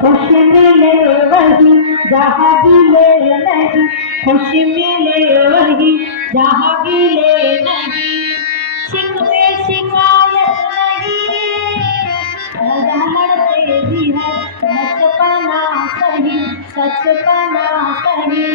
खुश मिले वही जहाँ गिले नहीं, खुश मिले वही जहाँ गिले नहीं, शिकवे शिकायत नहीं, लगा लड़ते भी है सचपना सही, सचपना सही।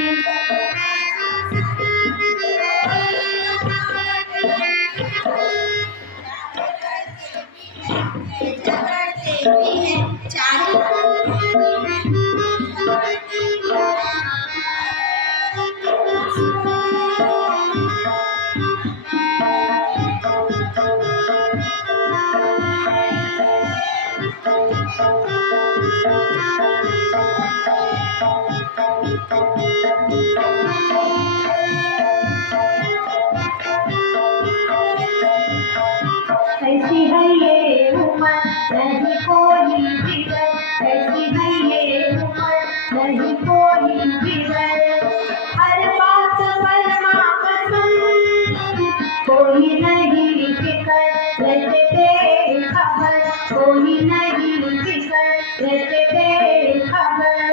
कैसी है ये उम्र नहीं कोई बिगड़, कैसी है ये उम्र नहीं कोई बिगड़, हर बात पर माँ कसम कोई नहीं फिकर, रहते बेखबर कोई नहीं फिकर, रहते बेखबर,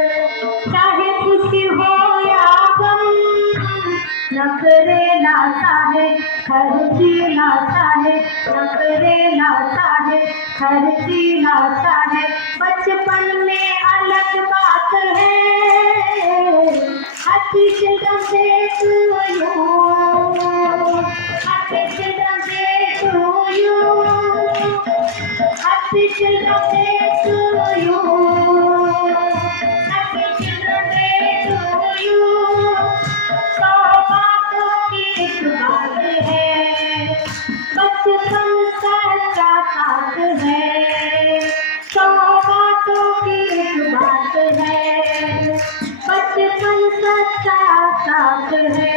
चाहे खुशी हो या गम, नखरे लाता है खर्ची लाता है, नखरे लाता है खर्ची लाता है, बचपन में अलग बात है, happy children day to you, happy children day to you, happy children day to you, happy children day to you. सौ बातों की एक बात है, बचपन सच्चा साथ है, सौ बातों की एक बात है, बचपन सच्चा साथ है,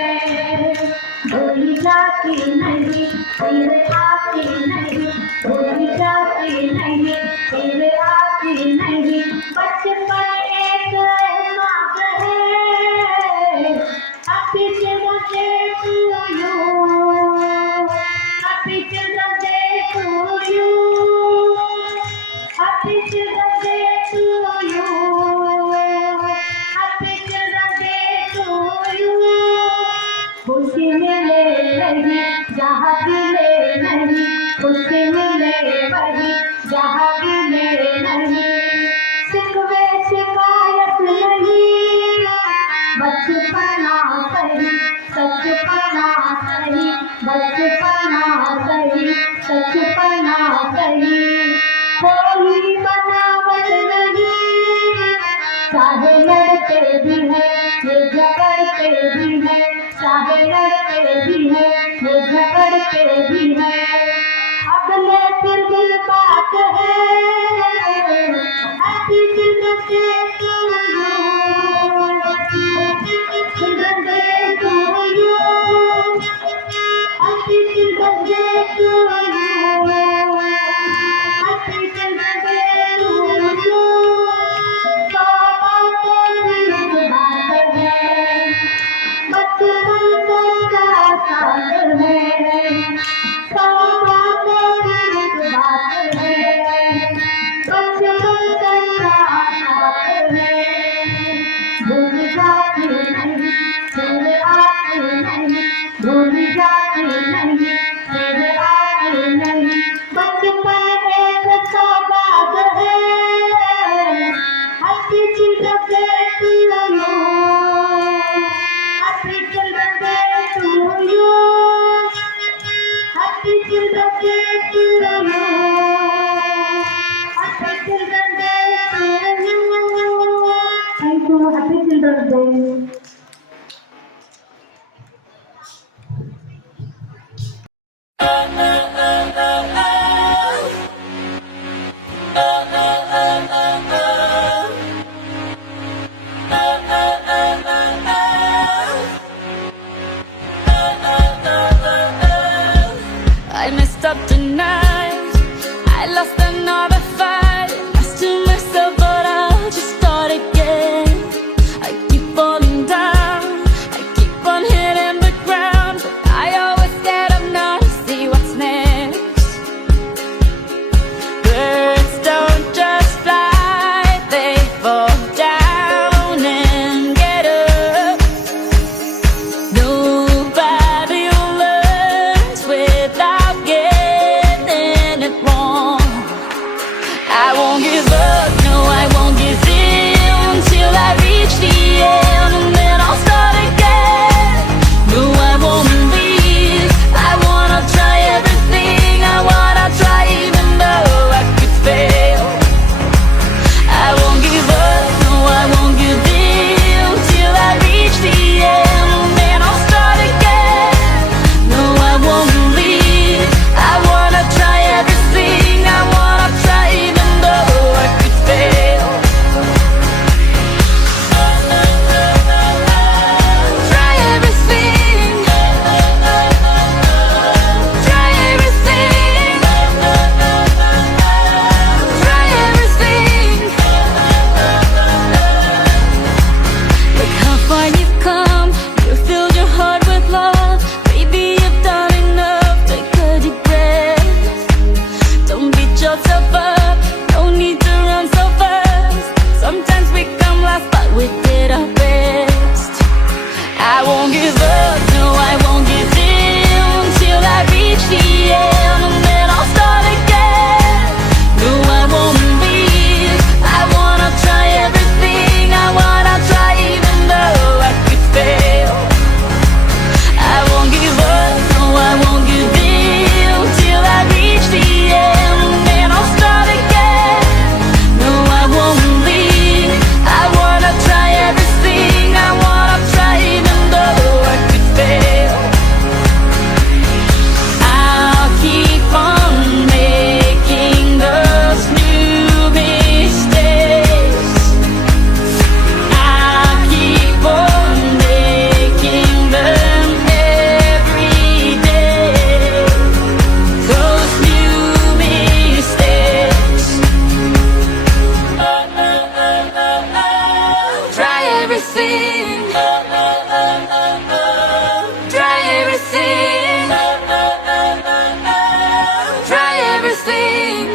भूली जाती नहीं फिर आती नहीं, भूली जाती नहीं फिर आती नहीं, बचपन एक एहसास है, happy children day to you, happy children day to you, happy children day to you, happy children day to you. खुशी मिले नहीं जहाँ गिले नहीं, खुशी मिले वही जहाँ गिले नहीं, शिकवे शिकायत नहीं, बचपना सही, सचपना सही, बचपना सही, सचपना सही, कोई बनावट नहीं, चाहे लड़ते भी है ये झगड़ते भी है, चाहे लड़ते भी है ये झगड़ते भी है, अगले फिर दिल बात है, happy children day to you, children day to you, happy children day to you, happy children day to you. सौ बातों की एक बात है, बचपन सच्चा साथ है, सौ बातों की एक बात है, बचपन सच्चा साथ है। everything. Try everything. Try everything.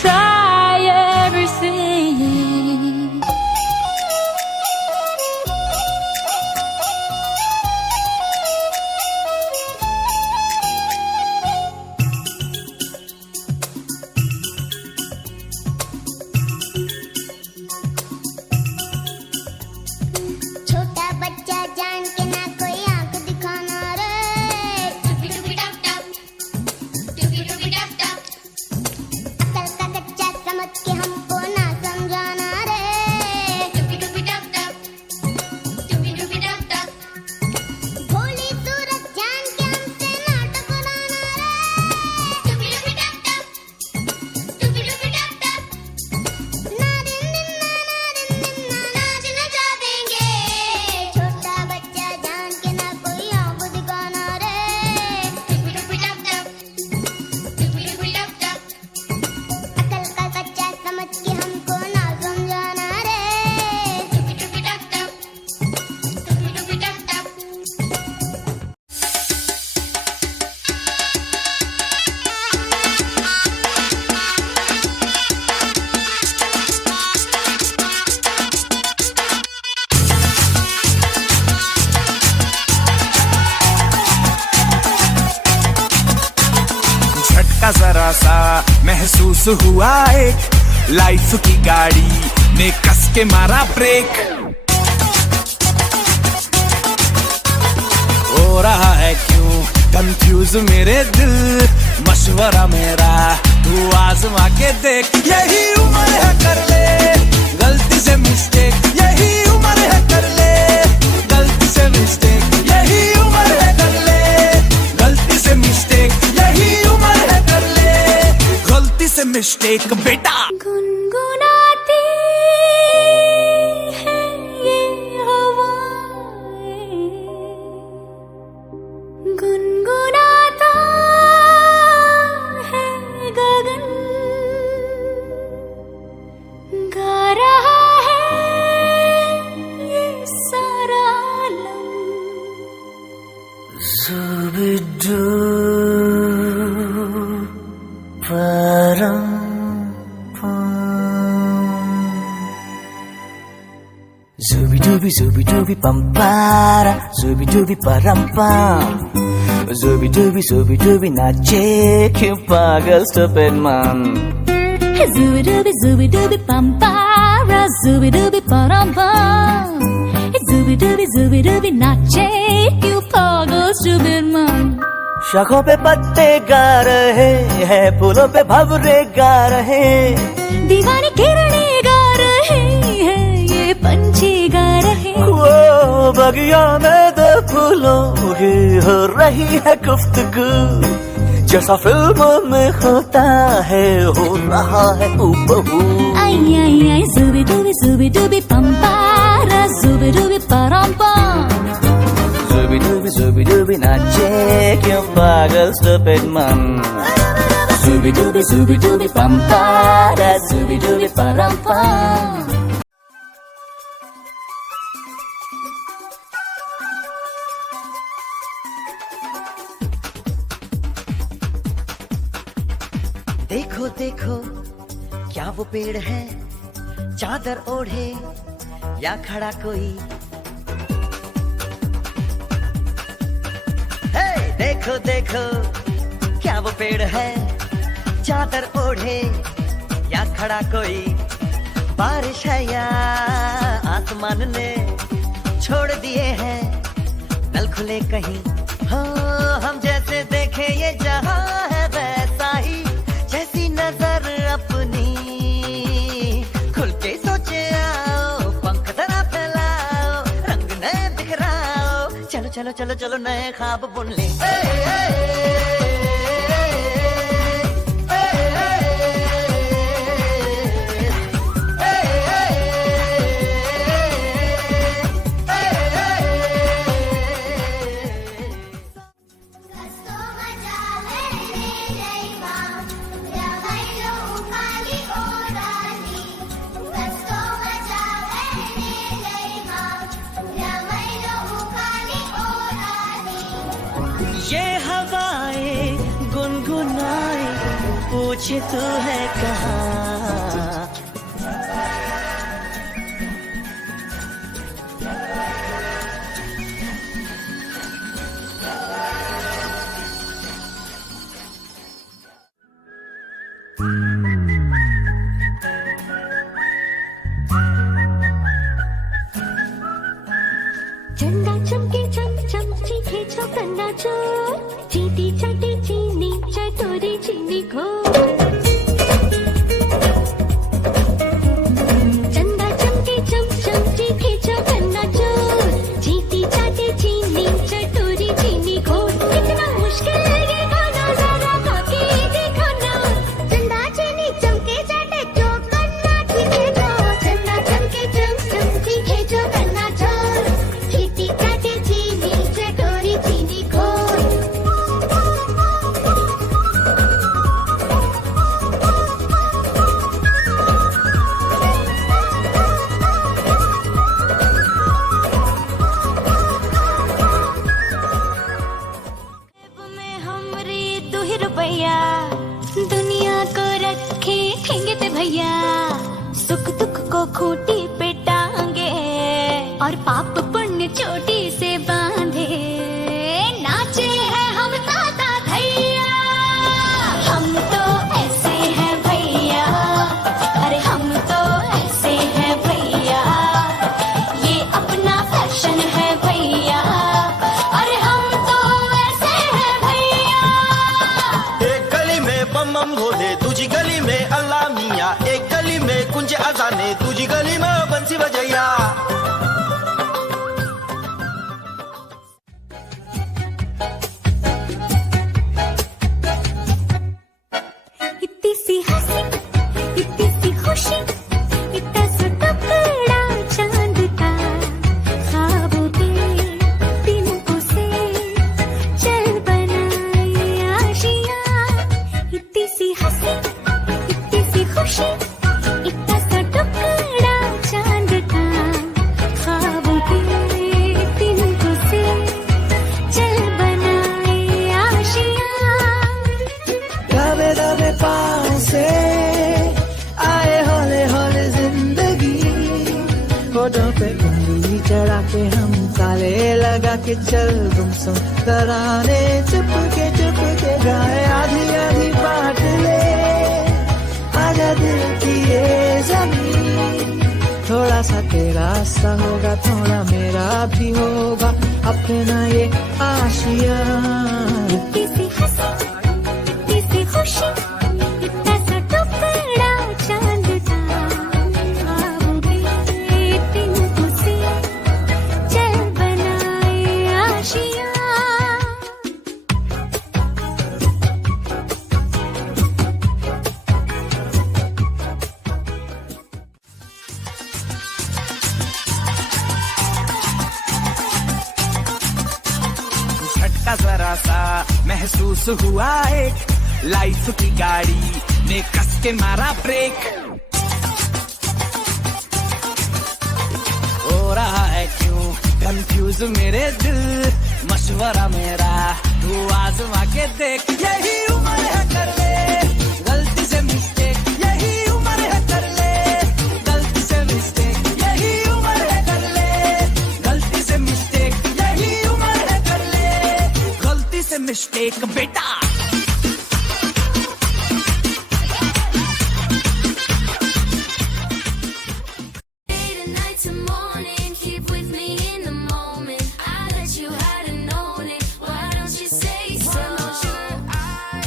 Try everything. छोटा बच्चा जान के ना कोई आंख दिखाना रे टुपी टुपी टप टप टुपी टुपी टप टप अकल का कच्चा समझ के हमको ना समझाना रे टुपी टुपी टप टप टुपी टुपी टप टप भोली सूरत जान के हमसे नाटक बनाना रे टुपी टुपी टप टप टुपी टुपी टप टप ना दिन दिन ना नाच नचा देंगे छोटा बच्चा जान के ना कोई आंख दिखाना रे टुपी टुपी टप टप टुपी टुपी टप टप अकल का कच्चा समझ के हमको ना समझाना रे टुपी टुपी टप टप टुपी टुपी टप टप झटका जरा सा महसूस हुआ एक लाइफ की गाड़ी ने कस के मारा ब्रेक हो रहा है क्यों कंफ्यूज मेरे दिल मशवरा मेरा तू आजमा के देख यही उम्र है कर ले गलती से मिस्टेक यही उम्र है कर ले गलती से मिस्टेक यही उम्र है कर ले गलती से मिस्टेक यही उम्र है कर ले गलती से मिस्टेक बेटा गुनगुनाती है ये हवाएं, गुनगुनाता है गगन, गा रहा है ये सारा आलम। Zooby dooby pampara, zooby dooby param pam. Zooby dooby nache क्यों पागल stupid man. Zooby dooby pampara, zooby dooby param-pam. Zooby dooby नाचे क्यों पागल stupid man. शाखों पे पत्ते गा रहे हैं, फूलों पे भंवरे गा रहे, दीवानी किरणें गा रहे हैं, ये पंछी गा रहे। वो बगिया में दो फूलों की हो रही है गुफ्तगू, जैसा फिल्मों में होता है हो रहा है हूबहू। आई zooby dooby pampara, zooby dooby param-pam. Zooby dooby नाचे क्यों पागल stupid man. Zooby dooby pampara, zooby dooby param-pam. देखो देखो क्या वो पेड़ है, चादर ओढ़े या खड़ा कोई। हे देखो देखो क्या वो पेड़ है, चादर ओढ़े या खड़ा कोई। बारिश है या आसमान ने छोड़ दिए हैं नल खुले कहीं। हाँ हम जैसे देखे ये जहां है वैसा ही, जैसी नजर अपनी खुल के सोचे आओ, पंख जरा फैलाओ, रंग नए बिखराओ, चलो चलो चलो चलो नए ख्वाब बुन ले। पूछ तू है कहाँ। चंदा चमके चम चम चीखे चौकन्ना चोर चीटी चटी चीनी चटोरी चीनी घोर चंदा चमके चम चम चीखे चौकन्ना चोर चीटी चटी चीनी चटोरी चीनी घोर कितना मुश्किल ये खाना जरा खा के देखो ना। चंदा चीनी चमके चाटे चौकन्ना चीखे चोर चंदा चमके चम चम चीखे चौकन्ना चोर चीटी चाटे चीनी चटोरी चीनी घोर। में हमरे 2 रुपया दुनिया को रखे ठेंगे ते भैया सुख दुख को खूंटी पे टांगे और पाप पुण्य चोटी से बांधे नाचे हैं हम ताता भैया हम तो ऐसे हैं भैया अरे हम तो ऐसे हैं भैया ये अपना फैशन है भैया अरे हम तो ऐसे हैं भैया। एक गली में बम बम भोले तुझी गली में अल्लाह मियाँ एक गली में कुंज अजाने तुझी गली में बंसी बजैया। इतनी सी हंसी इतनी सी खुशी इतना सा टुकड़ा चांद का ख्वाबों के तिनकों से चल बनाए आशियाँ। इतनी सी हंसी इतनी सी खुशी इतना सा टुकड़ा चांद का ख्वाबों के तिनकों से चल बनाए आशियाँ। दबे दबे पाँव से आए हौले हौले जिंदगी होठों पे उंगली चढ़ा के हम ताले लगा के चल गुमसुम तराने चुप के गाए आधी आधी बांट ले आजा दिल की ये जमीन थोड़ा सा तेरा सा होगा थोड़ा मेरा भी होगा अपना ये आशिया। इतनी सी हंसी इतनी सी खुशी इतना सा टुकड़ा चांद का ख्वाबों के तिनकों से चल बनाए आशियाँ। झटका जरा सा महसूस हुआ एक लाइफ की गाड़ी ने कस के मारा ब्रेक हो रहा है क्यों कंफ्यूज मेरे दिल मशवरा मेरा तू आजमा के देख यही उम्र है कर ले गलती से मिस्टेक यही उम्र है कर ले गलती से मिस्टेक यही उम्र है कर ले गलती से मिस्टेक यही उम्र है कर ले गलती से मिस्टेक बेटा। Night to morning, keep with me in the moment. I let you hadn't known it. Why don't you say so? I'm not sure I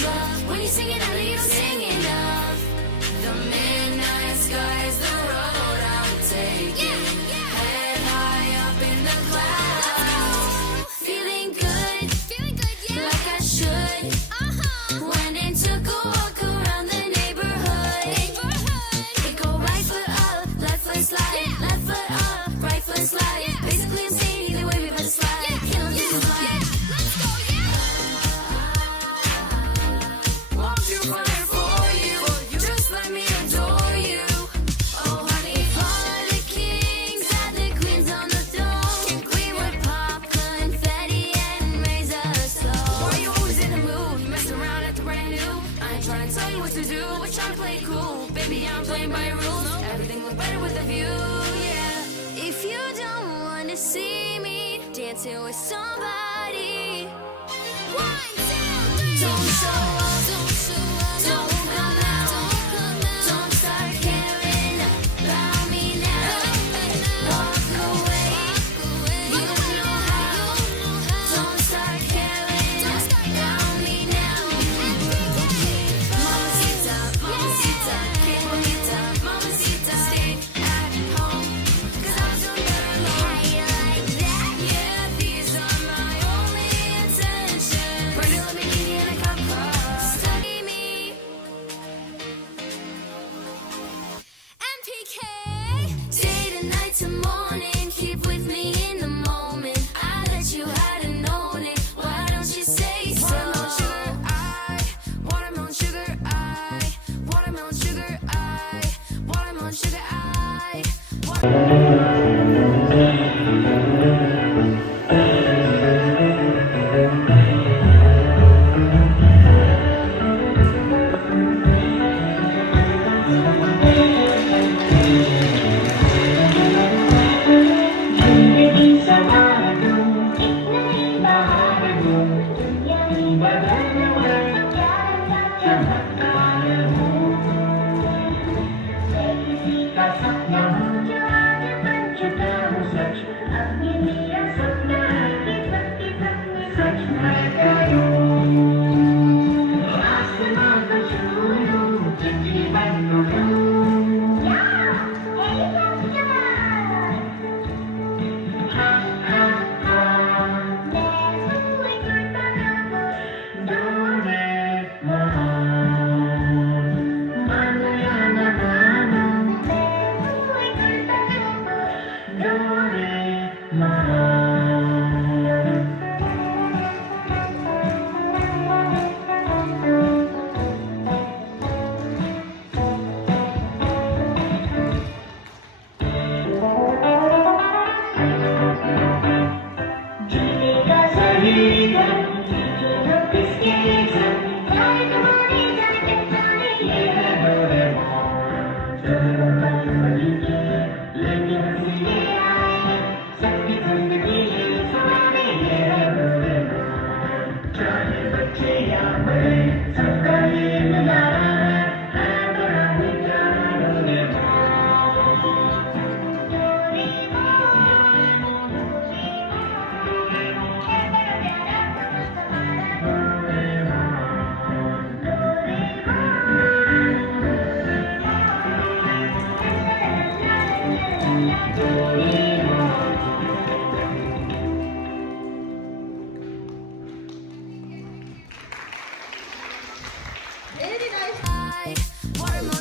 is love. When you sing it out, you don't sing enough. The midnight sky is the road I'm taking. Head high up in the clouds. Feeling good, like I should. Went and took a walk around the neighborhood. It go right foot up, left foot slide, left foot up, right foot slide. Basically I'm saying either way we better slide. Can't lose the vibe. Won't you run it for you? Just let me adore you. Oh honey, all the kings and the queens on the throne. We would pop confetti and raise a toast. Why you always in the mood? Messing around at the brand new. I ain't trying to tell you what to do, but trying to play it cool. Baby, I'm playing by rules. Everything look better with a view, yeah. If you don't wanna see me dancing with somebody, 1, 2, 3. Don't show up, don't come out, don't start caring about me now. Walk away, you know how. Don't start caring about me now. Mamacita, mamacita, que bonita, mamacita, stay at home, 'cause I'm doing better alone. How you like that? Yeah, these are my only intentions. Burn a Lamborghini in a cop car. Study me. MPK. Day to night to morning, keep with me in the moment. I let you hadn't known it. Why don't you say so? Watermelon sugar, watermelon sugar, watermelon sugar, watermelon sugar.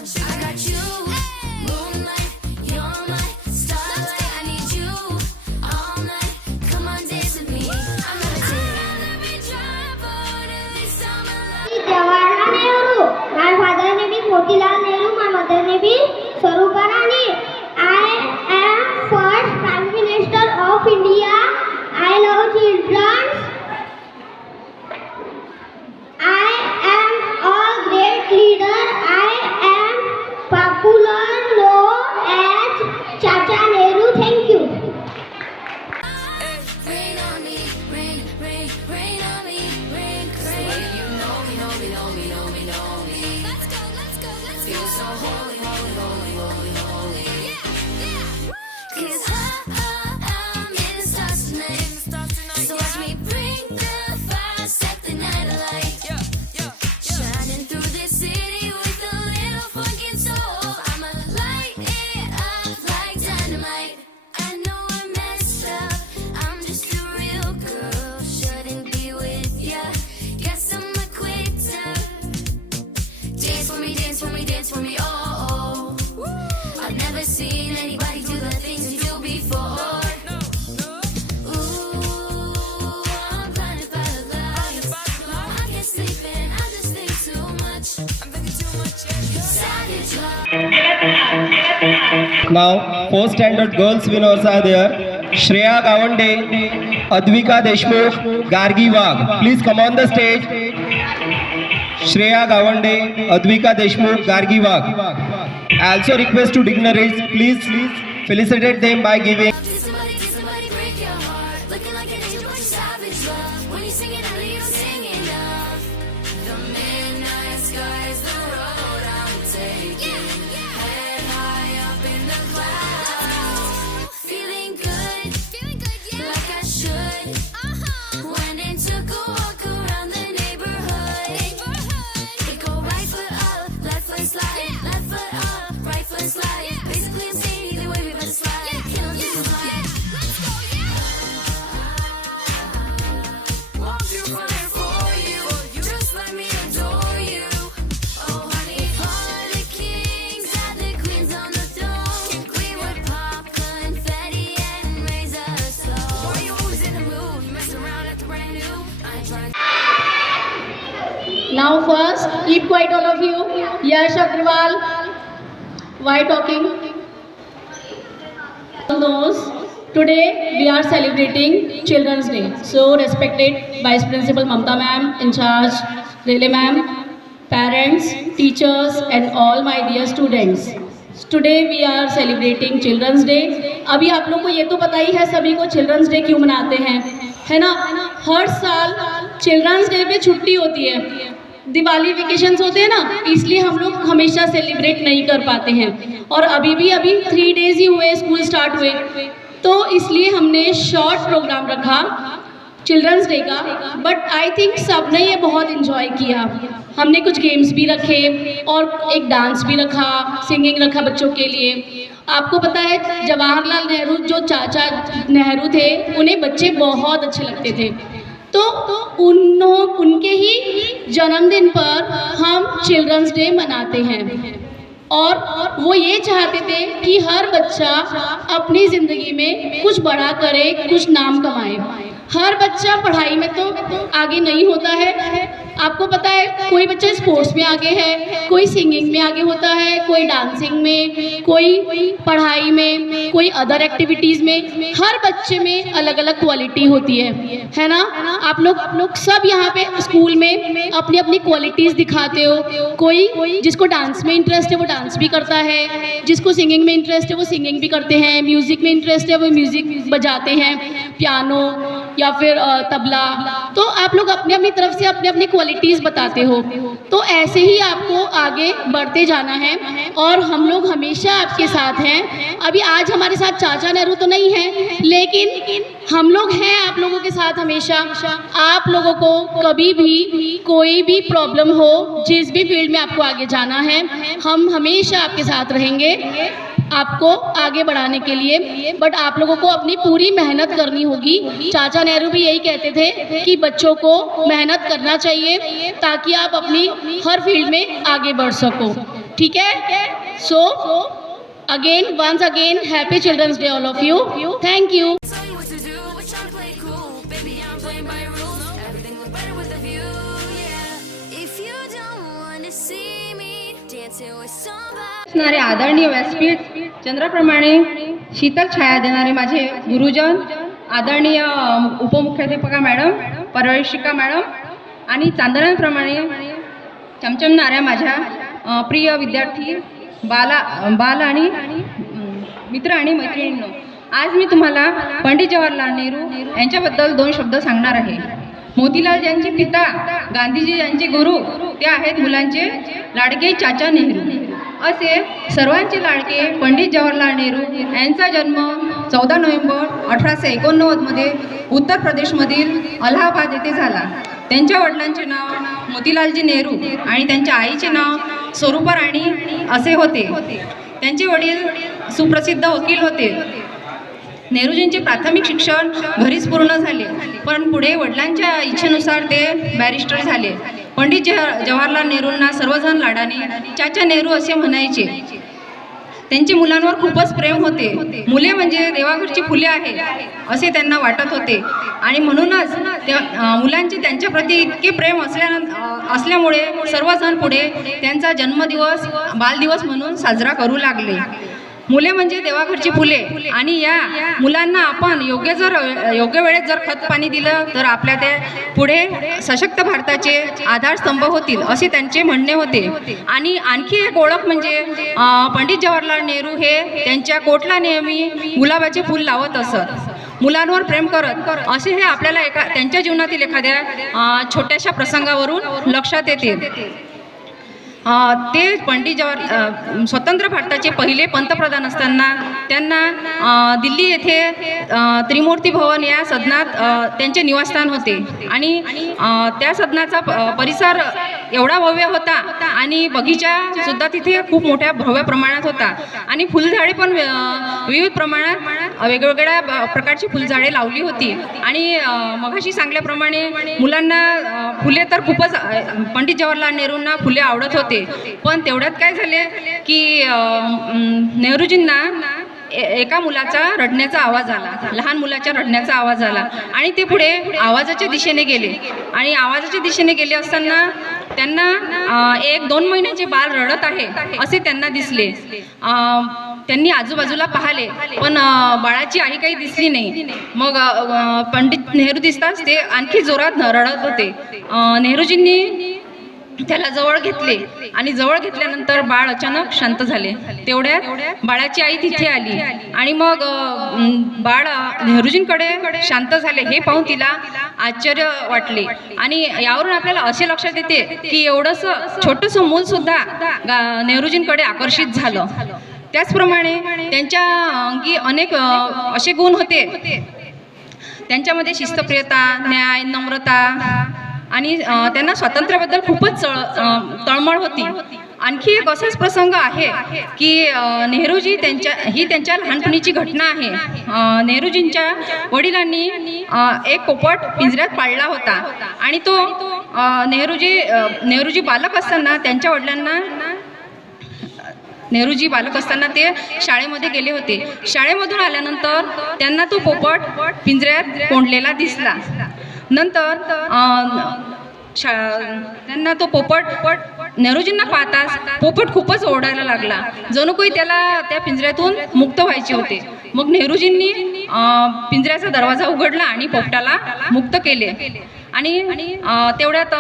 I got you, moonlight, you're my starlight. I need you all night. Come on, dance with me. I'm levitating. Jawaharlal Nehru. My father name is Motilal Nehru. My mother name is Swarupa Rani. I am first Prime Minister of India. I love children. I am all great Dance for me, dance for me, dance for me, oh, oh. I've never seen anybody do the things you do before. Ooh, I'm blinded by the lights. I can't sleep and I just think too much. I'm thinking too much, yeah. Savage love. Now, 4th standard girls winners are there. Shreya Gawande, Advika Deshmukh, Gargi Wagh. Please come on the stage. Shreya Gawande, Advika Deshmukh, Gargi Wagh. I also request to dignitaries, please felicitate them by giving. Did somebody break your heart? Looking like an angel, but you're savage love. When you sing it out, you don't sing enough. The midnight sky is the road I'm taking. Head high up in the clouds. Feeling good, like I should. Went and took a walk around the neighborhood. We go right foot up, left foot slide. Left foot up, right foot slide. Basically, I'm saying either way we better slide. Kill this slide. Walk through fire for you. Just let me adore you. Oh, honey, all the kings and the queens on the throne. We would pop confetti and raise a toast. Why you always in the mood? Mess around at the brand new. I ain't trying to. Now first, keep quiet all of you. Yash Agrawal, why talking? All those. Today we are celebrating Children's Day. So respected Vice Principal Mamta ma'am, in charge Rele ma'am, parents, teachers and all my dear students. Today we are celebrating Children's Day. अभी आप लोग को ये तो पता ही है सभी को Children's Day क्यों मनाते हैं, है ना? हर साल Children's Day पे छुट्टी होती है, दिवाली वेकेशंस होते हैं ना, इसलिए हम लोग हमेशा सेलिब्रेट नहीं कर पाते हैं. और अभी 3 डेज ही हुए स्कूल स्टार्ट हुए, तो इसलिए हमने शॉर्ट प्रोग्राम रखा चिल्ड्रंस डे का. बट आई थिंक सब ने ये बहुत इन्जॉय किया. हमने कुछ गेम्स भी रखे और एक डांस भी रखा, सिंगिंग रखा बच्चों के लिए. आपको पता है जवाहरलाल नेहरू जो चाचा नेहरू थे, उन्हें बच्चे बहुत अच्छे लगते थे, तो उनके ही जन्मदिन पर हम चिल्ड्रंस डे मनाते हैं. और वो ये चाहते थे कि हर बच्चा अपनी ज़िंदगी में कुछ बड़ा करे, कुछ नाम कमाए. हर बच्चा पढ़ाई में तो आगे नहीं होता है. आपको पता है कोई बच्चा स्पोर्ट्स में आगे है, कोई सिंगिंग में आगे होता है, कोई डांसिंग में, कोई पढ़ाई में, कोई अदर एक्टिविटीज़ में. हर बच्चे में अलग अलग क्वालिटी होती है ना? आप लोग सब यहाँ पे स्कूल में अपनी अपनी क्वालिटीज़ दिखाते हो. कोई जिसको डांस में इंटरेस्ट है वो डांस भी करता है, जिसको सिंगिंग में इंटरेस्ट है वो सिंगिंग भी करते हैं, म्यूज़िक में इंटरेस्ट है वो म्यूज़िक बजाते हैं, पियानो या फिर तबला. तो आप लोग अपनी अपनी तरफ से अपनी अपनी क्वालिटीज़ बताते हो. तो ऐसे ही आपको आगे बढ़ते जाना है और हम लोग हमेशा आपके साथ हैं. अभी आज हमारे साथ चाचा नेहरू तो नहीं हैं, लेकिन हम लोग हैं आप लोगों के साथ हमेशा. आप लोगों को कभी भी कोई भी प्रॉब्लम हो, जिस भी फील्ड में आपको आगे जाना है, हम हमेशा आपके साथ रहेंगे आपको आगे बढ़ाने के लिए. बट आप लोगों को अपनी पूरी मेहनत करनी होगी. चाचा नेहरू भी यही कहते थे कि बच्चों को मेहनत करना चाहिए ताकि आप अपनी हर फील्ड में आगे बढ़ सको. ठीक है? So again once again happy children's day all of you. Thank you. Tell you what to do, we're trying to play cool. Baby, I'm playing by rules. Everything look better with a view, yeah. If you don't wanna see me dancing with somebody. असणारे आदरणीय व्यासपीठ, चंद्राप्रमाणे शीतल छाया देणारे माझे गुरुजन, आदरणीय उपमुख्याध्यापिका madam, पर्यवेक्षिका madam आणि चांदण्याप्रमाणे चमचमणाऱ्या माझ्या प्रिय विद्यार्थी बाल आणि मित्र आणि मैत्रिणींनो, आज मी तुम्हाला पंडित जवाहरलाल नेहरू यांच्याबद्दल 2 शब्द सांगणार आहे. मोतीलाल यांचे पिता, गांधीजी यांचे गुरु, ते आहेत मुलांचे लाडके चाचा नेहरू. असे सर्वांचे लाडके पंडित जवाहरलाल नेहरू यांचा जन्म 14 नोव्हेंबर 1889 मध्ये उत्तर प्रदेशमधील अलाहाबाद येथे झाला. त्यांच्या वडिलांचे नाव मोतीलालजी नेहरू आणि त्यांच्या आईचे नाव स्वरूपा राणी असे होते. त्यांचे वडील सुप्रसिद्ध वकील होते. नेहरूजींचे प्राथमिक शिक्षण घरीच पूर्ण झाले, पण पुढे वडिलांच्या इच्छेनुसार ते बॅरिस्टर झाले. पंडित जवाहरलाल नेहरूंना सर्वजण लाडाने चाचा नेहरू असे म्हणायचे. त्यांचे मुलांवर खूपच प्रेम होते. मुले म्हणजे देवाघरची फुले आहे असे त्यांना वाटत होते आणि म्हणूनच मुलांचे त्यांच्याप्रती इतके प्रेम असल्यामुळे सर्वजण पुढे त्यांचा जन्मदिवस बालदिवस म्हणून साजरा करू लागले. मुले म्हणजे देवाघरची फुले आणि या मुलांना आपण योग्य वेळेत जर खत पाणी दिलं तर आपल्या ते पुढे सशक्त भारताचे आधारस्तंभ होतील असे त्यांचे म्हणणे होते. आणि आणखी एक ओळख म्हणजे पंडित जवाहरलाल नेहरू हे त्यांच्या कोटला नेहमी गुलाबाचे फूल लावत असत. मुलांवर प्रेम करत असे हे आपल्याला त्यांच्या जीवनातील एखाद्या छोट्याशा प्रसंगावरून लक्षात येते. ते पंडित स्वतंत्र भारताचे पहिले पंतप्रधान असताना त्यांना दिल्ली येथे त्रिमूर्ती भवन या सदनात त्यांचे निवासस्थान होते आणि त्या सदनाचा परिसर एवढा भव्य होता आणि बगीचा सुद्धा तिथे खूप मोठ्या भव्य प्रमाणात होता आणि फुलझाडे पण विविध प्रमाणात वेगवेगळ्या प्रकारची फुलझाडे लावली होती. आणि मगाशी सांगल्याप्रमाणे मुलांना फुले तर खूपच पंडित जवाहरलाल नेहरूंना फुले आवडत होते. पण तेवढ्यात काय झाले की नेहरूजींना एका मुलाचा रडण्याचा आवाज आला, लहान मुलाच्या रडण्याचा आवाज आला आणि ते पुढे आवाजाच्या दिशेने गेले आणि आवाजाच्या दिशेने गेले असताना त्यांना 1-2 महिन्याचे बाळ रडत आहे असे त्यांना दिसले. त्यांनी आजूबाजूला पाहिले पण बाळाची आई काही दिसली नाही. मग पंडित नेहरू दिसताच ते आणखी जोरात रडत होते. नेहरूजींनी त्याला जवळ घेतले आणि जवळ घेतल्यानंतर बाळ अचानक शांत झाले. तेवढ्यात बाळाची आई तिथे आली आणि मग बाळ नेहरूजींकडे शांत झाले हे पाहून तिला आश्चर्य वाटले. आणि यावरून आपल्याला असे लक्षात येते की एवढंसं छोटंसं मूल सुद्धा नेहरूजींकडे आकर्षित झालं. त्याचप्रमाणे त्यांच्या अंगी अनेक असे गुण होते. त्यांच्यामध्ये शिस्तप्रियता, न्याय, नम्रता आणि त्यांना स्वातंत्र्याबद्दल खूपच तळमळ होती. आणखी एक असाच प्रसंग आहे की नेहरूजी त्यांच्या लहानपणीची घटना आहे. नेहरूजींच्या वडिलांनी एक पोपट पिंजऱ्यात पाळला होता आणि तो नेहरूजी बालक असताना ते शाळेमध्ये गेले होते. शाळेमधून आल्यानंतर त्यांना तो पोपट पिंजऱ्यात कोंडलेला दिसला. नंतर त्यांना तो पोपट नेहरूजींना पाहताच पोपट खूपच ओरडायला लागला, जणू काही त्याला त्या पिंजऱ्यातून मुक्त व्हायचे होते. मग नेहरूजींनी पिंजऱ्याचा दरवाजा उघडला आणि पोपटाला मुक्त केले. आणि तेवढ्यात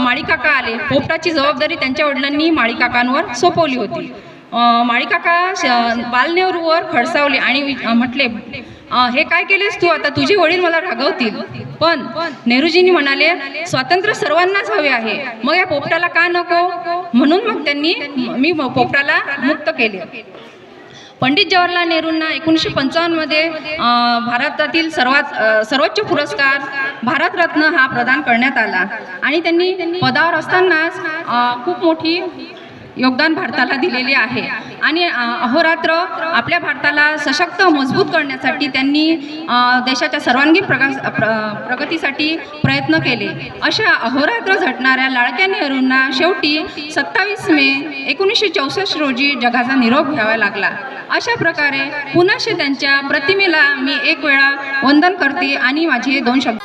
माळीकाका आले. पोपटाची जबाबदारी त्यांच्या वडिलांनी माळीकाकांवर सोपवली होती. माळीकाका बाल नेहरूवर खडसावले आणि म्हटले, हे काय केलेस तू? आता तुझे वडील मला रागवतील. पण नेहरूजींनी म्हणाले, स्वातंत्र्य सर्वांनाच हवे आहे, मग या पोपटाला का नको? म्हणून मग मी पोपटाला मुक्त केले. पंडित जवाहरलाल नेहरूंना 1955 मध्ये भारतातील सर्वोच्च पुरस्कार भारतरत्न हा प्रदान करण्यात आला आणि त्यांनी पदावर असतानाच खूप मोठी योगदान भारताला दिलेले आहे. आणि अहोरात्र आपल्या भारताला सशक्त मजबूत करण्यासाठी त्यांनी देशाच्या सर्वांगीण प्रगतीसाठी प्रयत्न केले. अशा अहोरात्र झटणाऱ्या लाडक्या नेहरूंना शेवटी 27 मे 1964 रोजी जगाचा निरोप घ्यावा लागला. अशा प्रकारे पुनश्च त्यांच्या प्रतिमेला मी एक वेळा वंदन करते आणि माझे 2 शब्द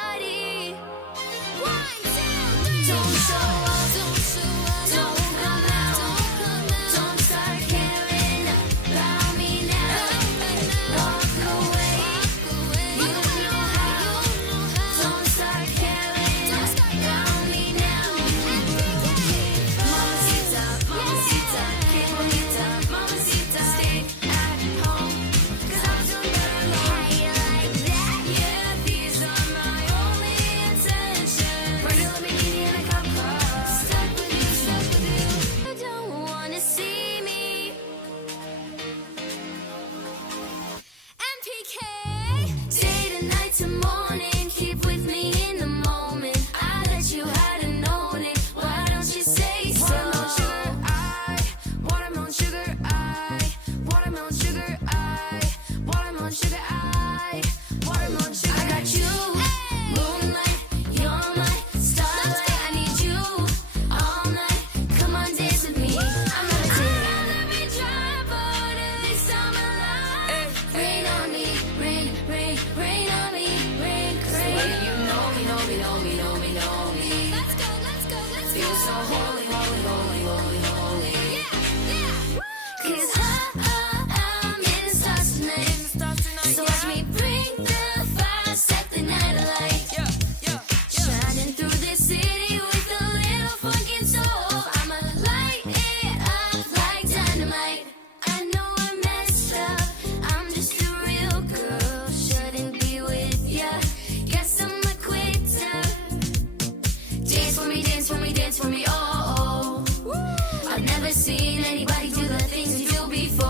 seen anybody do the things you do before.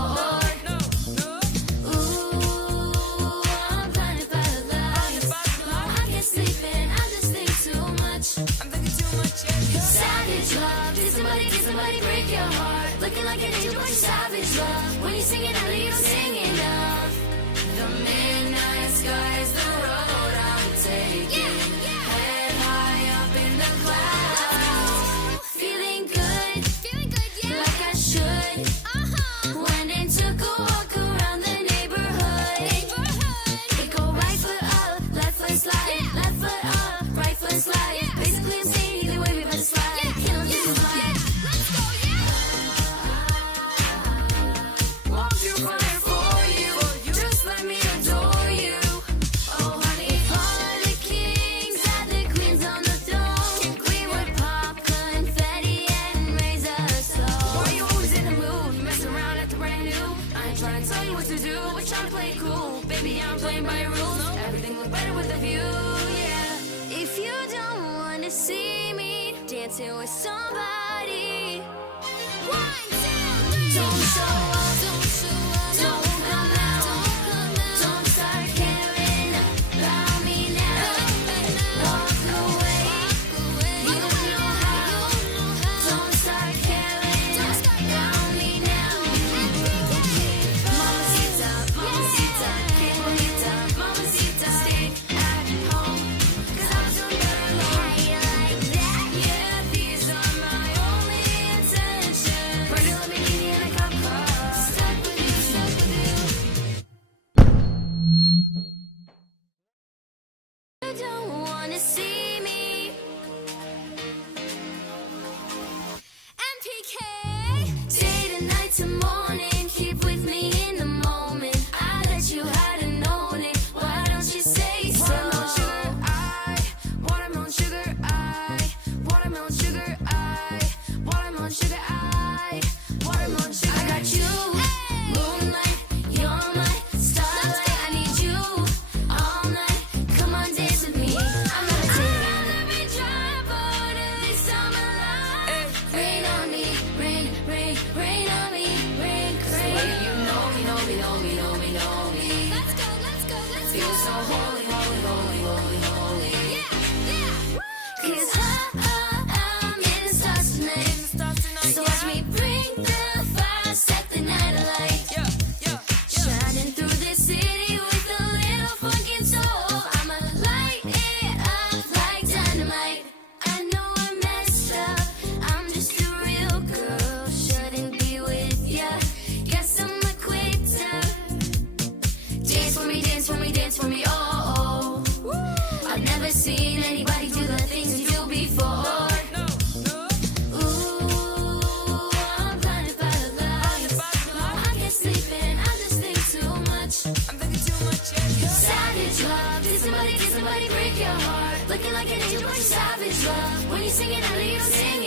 Ooh, I'm blinded by the lights. I can't sleep and I just think too much. Savage love, did somebody break your heart? Looking like an angel, but you're savage love. When you sing it, I know you don't sing enough. The midnight sky is the road I'm taking. Head high up in the clouds. Feeling good, like I should. Went and took a walk around the neighborhood. It go right foot up, left foot slide. Left foot up, right foot slide. Basically I'm saying either way we better slide. Can't lose this vibe. Walk through fire for you. Just let me adore you. Oh honey, all of the kings and the queens on the throne. We would pop confetti and raise a toast. Why you always in the mood? Mess around at the brand new. I ain't trying to tell you what to do, but trying to play it cool. Baby, I'm playing by your rules. Everything look better with a view, yeah. If you don't wanna see me dancing with somebody, 1, 2, 3. Don't show up, don't come out, don't start caring about me now. Walk away, you know how. Don't start caring about me now. Mamacita, mamacita, que bonita, mamacita. Stay at home, 'cause I'm so nervous. How you like that? Yeah, these are my only intentions. Burn a Lamborghini in a cop car. Stuck with you, stuck with you. You don't wanna see me. MPK. Day to night to morning, keep with me in the moment. I let you hadn't known it. Why don't you say so? Watermelon sugar, watermelon sugar, watermelon sugar, watermelon sugar, watermelon sugar. I got you, moonlight, you're my starlight. I need you all night. Come on, dance with me. I'm not I'd rather be dry, but at least I'm alive. Rain on me, rain, rain, rain on me, rain, rain. You know me, know me, know me, know me, know me. Let's go, let's go, let's go. Feel so holy, holy, holy, holy, holy. Yeah, yeah. 'Cause I'm in the stars tonight. So watch me bring the fire, set the night alight. Shining through this city with a little fucking soul. I'ma light it up like dynamite. I know I messed up, I'm just a real girl. Shouldn't be with ya, guess I'm a quitter. Dance for me, dance for me, dance for me, oh, oh. I've never seen anybody do the things you do before. Ooh, I'm blinded by the lights. I can't sleep and I just think too much. Savage love, did somebody break your heart? Looking like an angel, but you're savage love. When you sing it, I know you don't sing